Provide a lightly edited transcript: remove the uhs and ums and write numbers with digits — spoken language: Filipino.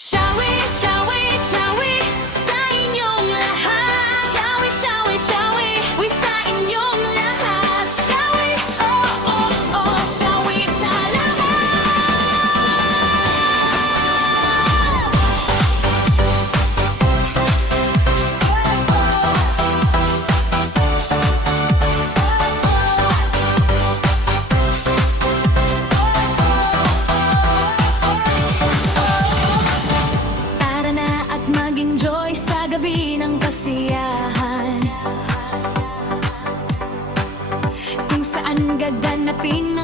Shall we, shall we, shall we, sa inyong lahat? Shall we, shall we, shall we sa inyong lahat? Shall we, oh, oh, oh, shall we sa mag-enjoy sa gabi ng kasiyahan, kung saan gaganapin